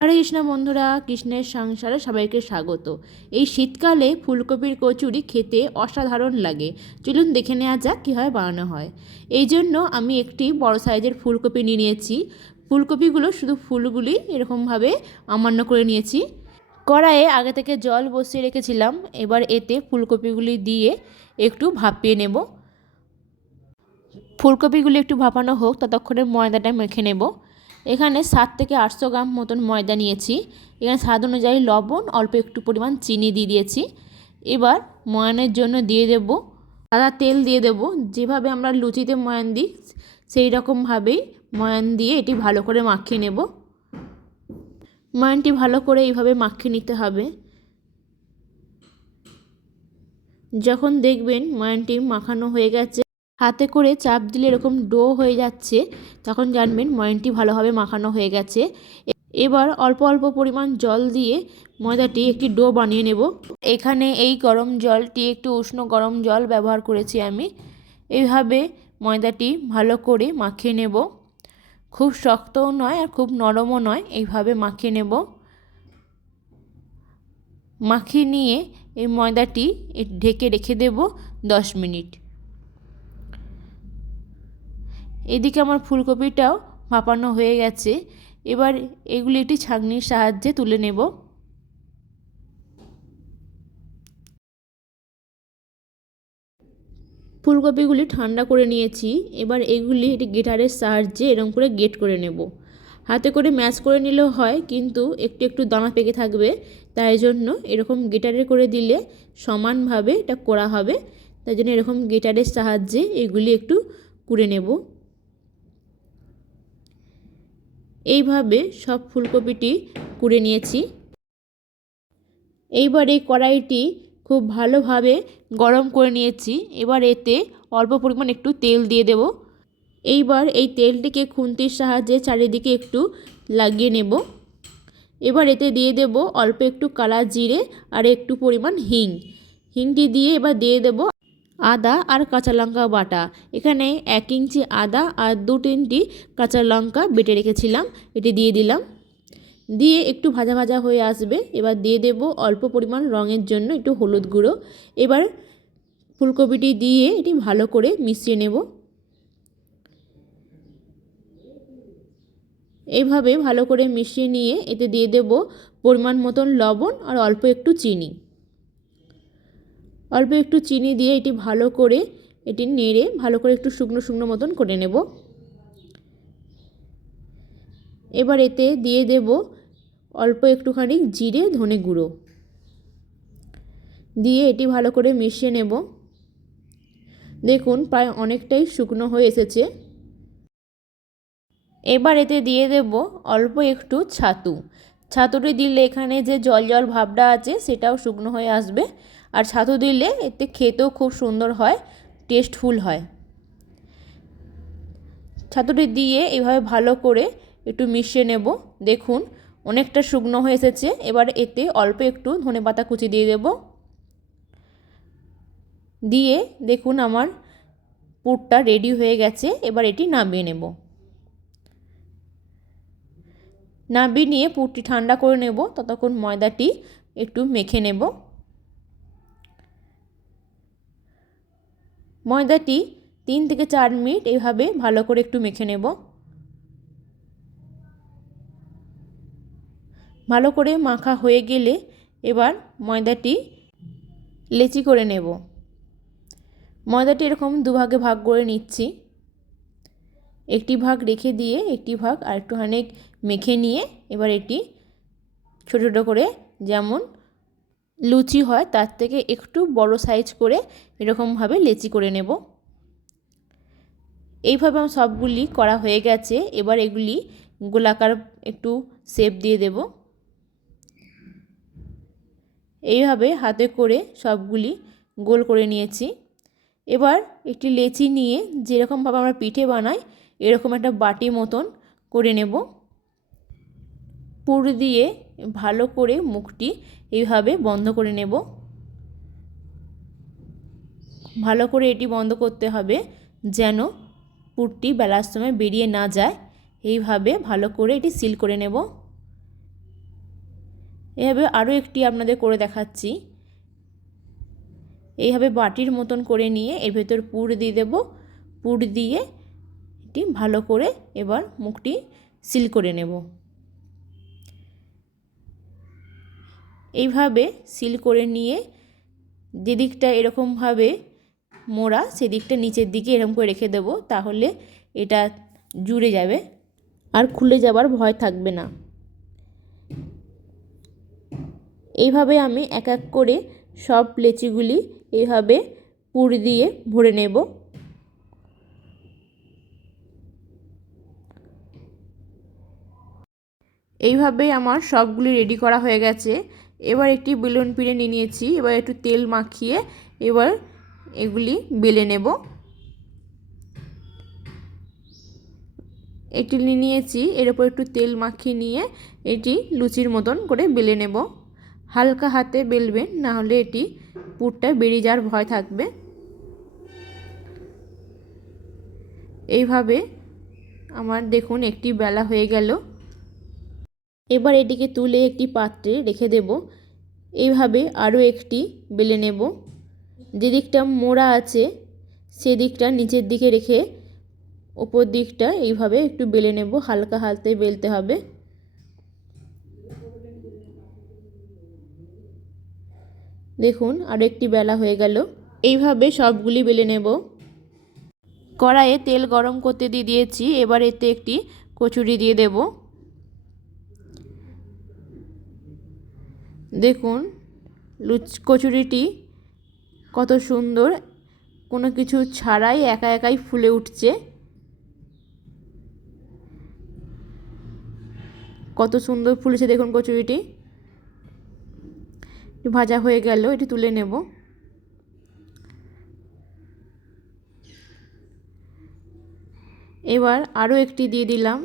হরে কৃষ্ণ বন্ধুরা, কৃষ্ণের সংসারে সবাইকে স্বাগত। এই শীতকালে ফুলকপির কচুরি খেতে অসাধারণ লাগে। চলুন দেখে নেওয়া যাক কীভাবে বানানো হয়। এই জন্য আমি একটি বড় সাইজের ফুলকপি নিয়ে নিয়েছি। ফুলকপিগুলো শুধু ফুলগুলি এরকমভাবে আমান্য করে নিয়েছি। কড়াইয়ে আগে থেকে জল বসিয়ে রেখেছিলাম। এবার এতে ফুলকপিগুলি দিয়ে একটু ভাপিয়ে নেব। ফুলকপিগুলি একটু ভাপানো হোক, ততক্ষণে ময়দাটা মেখে নেব। এখানে 7 থেকে 800 গ্রাম মতন ময়দা নিয়েছি। এখানে স্বাদ অনুযায়ী লবণ, অল্প একটু পরিমাণ চিনি দিয়ে দিয়েছি। এবার ময়ানের জন্য দিয়ে দেব সাদা তেল দিয়ে দেব। যেভাবে আমরা লুচিতে ময়ান দিই সেই রকমভাবেই ময়ান দিয়ে এটি ভালো করে মাখিয়ে নেব। ময়ানটি ভালো করে এইভাবে মাখিয়ে নিতে হবে। যখন দেখবেন ময়ানটি মাখানো হয়ে গেছে, হাতে করে চাপ দিলে এরকম ডো হয়ে যাচ্ছে, তখন জানবেন ময়ানটি ভালোভাবে মাখানো হয়ে গেছে। এবার অল্প অল্প পরিমাণ জল দিয়ে ময়দাটি একটি ডো বানিয়ে নেব। এখানে এই গরম জলটি একটু উষ্ণ গরম জল ব্যবহার করেছি আমি। এইভাবে ময়দাটি ভালো করে মাখিয়ে নেব। খুব শক্তও নয় আর খুব নরমও নয়, এইভাবে মাখিয়ে নেব। মাখিয়ে নিয়ে এই ময়দাটি ঢেকে রেখে দেব 10 মিনিট। এদিকে আমার ফুলকপিটাও ভাপানো হয়ে গেছে। এবার এগুলি একটি ছাঁকনির সাহায্যে তুলে নেব। ফুলকপিগুলি ঠান্ডা করে নিয়েছি। এবার এগুলি একটি গ্রেটারের সাহায্যে এরকম করে গ্রেট করে নেব। হাতে করে ম্যাশ করে নিলেও হয়, কিন্তু একটু একটু দানা পেকে থাকবে, তাই জন্য এরকম গ্রেটারে করে দিলে সমানভাবে এটা করা হবে। তাই জন্য এরকম গ্রেটারের সাহায্যে এগুলি একটু কুড়ে নেব। এইভাবে সব ফুলকপিটি কুড়ে নিয়েছি। এইবার এই কড়াইটি খুব ভালোভাবে গরম করে নিয়েছি। এবার এতে অল্প পরিমাণ একটু তেল দিয়ে দেব। এইবার এই তেলটিকে খুন্তির সাহায্যে চারিদিকে একটু লাগিয়ে নেব। এবার এতে দিয়ে দেব অল্প একটু কালা জিরে আর একটু পরিমাণ হিংটি দিয়ে এবার দিয়ে দেব আদা আর কাঁচা লঙ্কা বাটা। এখানে 1 ইঞ্চি আদা আর 2-3টি কাঁচা লঙ্কা বেটে রেখেছিলাম, এটি দিয়ে দিলাম। দিয়ে একটু ভাজা ভাজা হয়ে আসবে। এবার দিয়ে দেব অল্প পরিমাণ রঙের জন্য একটু হলুদ গুঁড়ো। এবার ফুলকপিটি দিয়ে এটি ভালো করে মিশিয়ে নেব। এইভাবে ভালো করে মিশিয়ে নিয়ে এতে দিয়ে দেব পরিমাণ মতন লবণ আর অল্প একটু চিনি। অল্প একটু চিনি দিয়ে এটি ভালো করে এটি নেড়ে ভালো করে একটু শুকনো শুকনো মতন করে নেব। এবার এতে দিয়ে দেব অল্প একটুখানি জিরে ধনে গুঁড়ো দিয়ে এটি ভালো করে মিশিয়ে নেব। দেখুন প্রায় অনেকটাই শুকনো হয়ে এসেছে। এবার এতে দিয়ে দেব অল্প একটু ছাতুটি দিলে এখানে যে জল জল ভাবটা আছে সেটাও শুকনো হয়ে আসবে। আর ছাতু দিলে এতে খেতেও খুব সুন্দর হয়, টেস্টফুল হয়। ছাতুটি দিয়ে এইভাবে ভালো করে একটু মিশিয়ে নেব। দেখুন অনেকটা শুকনো হয়ে এসেছে। এবার এতে অল্প একটু ধনেপাতা কুচি দিয়ে দেব। দিয়ে দেখুন আমার পুরটা রেডি হয়ে গেছে। এবার এটি নামিয়ে নেব। নামিয়ে নিয়ে পুরটি ঠান্ডা করে নেব। ততক্ষণ ময়দাটি একটু মেখে নেব। ময়দাটি 3 থেকে 4 মিনিট এইভাবে ভালো করে একটু মেখে নেব। ভালো করে মাখা হয়ে গেলে এবার ময়দাটি লেচি করে নেব। ময়দাটি এরকম দুভাগে ভাগ করে নিচ্ছি। একটি ভাগ রেখে দিয়ে একটি ভাগ আরেকটুখানি মেখে নিয়ে এবার এটি ছোটো ছোটো করে, যেমন লুচি হয় তার থেকে একটু বড় সাইজ করে এরকমভাবে লেচি করে নেব। এইভাবে আমার সবগুলি করা হয়ে গেছে। এবার এগুলি গোলাকার একটু শেপ দিয়ে দেব। এইভাবে হাতে করে সবগুলি গোল করে নিয়েছি। এবার একটি লেচি নিয়ে যেরকমভাবে আমরা পিঠে বানাই এরকম একটা বাটি মতন করে নেব। পুর দিয়ে ভালো করে মুখটি এইভাবে বন্ধ করে নেব। ভালো করে এটি বন্ধ করতে হবে যেন পুরটি বেলার সময় বেরিয়ে না যায়। এইভাবে ভালো করে এটি সিল করে নেব। এভাবে আরও একটি আপনাদের করে দেখাচ্ছি। এইভাবে বাটির মতন করে নিয়ে এর ভেতর পুর দিয়ে দেব। পুর দিয়ে এটি ভালো করে এবার মুখটি সিল করে নেব। এইভাবে সিল করে নিয়ে যেদিকটা এরকমভাবে মোড়া সেদিকটা নিচের দিকে এরকম করে রেখে দেব, তাহলে এটা জুড়ে যাবে আর খুলে যাবার ভয় থাকবে না। এইভাবে আমি এক এক করে সব লেচিগুলি এইভাবে পুর দিয়ে ভরে নেব। এইভাবে আমার সবগুলি রেডি করা হয়ে গেছে। এবার একটি বেলুন পিঁড়ে নিয়ে নিয়েছি। এবার একটু তেল মাখিয়ে এবার এগুলি বেলে নেব। এটি নিয়েছি, এর উপর একটু তেল মাখিয়ে নিয়ে এটি লুচির মতন করে বেলে নেব। হালকা হাতে বেলবেন, না হলে এটি পুরটা বেরিয়ে যাওয়ার ভয় থাকবে। এইভাবে আমার দেখুন একটি বেলা হয়ে গেল। এবার এটিকে তুলে একটি পাত্রে রেখে দেব। এইভাবে আরও একটি বেলে নেব। যেদিকটা মোড়া আছে সেদিকটা নিচের দিকে রেখে ওপর দিকটা এইভাবে একটু বেলে নেব। হালকা হাতে বেলতে হবে। দেখুন আরও একটি বেলা হয়ে গেল। এইভাবে সবগুলি বেলে নেব। কড়াইয়ে তেল গরম করতে দিয়ে দিয়েছি। এবার এতে একটি কচুরি দিয়ে দেব। দেখুন কচুরিটি কত সুন্দর, কোনো কিছু ছাড়াই একা একাই ফুলে উঠছে। কত সুন্দর ফুলেছে দেখুন কচুরিটি। ভাজা হয়ে গেল, এটি তুলে নেব। এবার আরও একটি দিয়ে দিলাম।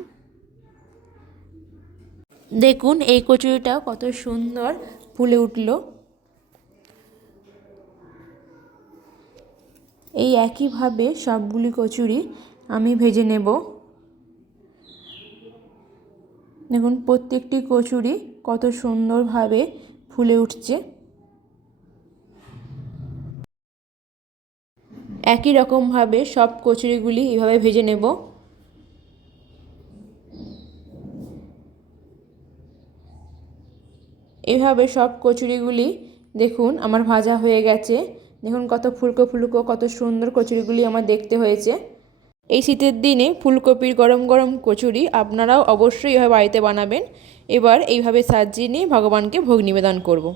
দেখুন এই কচুরিটা কত সুন্দর ফুলে উঠল। এই একইভাবে সবগুলি কচুরি আমি ভেজে নেব। দেখুন প্রত্যেকটি কচুরি কত সুন্দরভাবে ফুলে উঠছে। একই রকমভাবে সব কচুরিগুলি এইভাবে ভেজে নেব। এভাবে সব কচুরিগুলি দেখুন আমার ভাজা হয়ে গেছে। দেখুন কত ফুলকো ফুলকো কত সুন্দর কচুরিগুলি আমার দেখতে হয়েছে। এই শীতের দিনে ফুলকপির গরম গরম কচুরি আপনারাও অবশ্যই এভাবে বাড়িতে বানাবেন। এবার এইভাবে সাজিয়ে নিয়ে ভগবানকে ভোগ নিবেদন করব।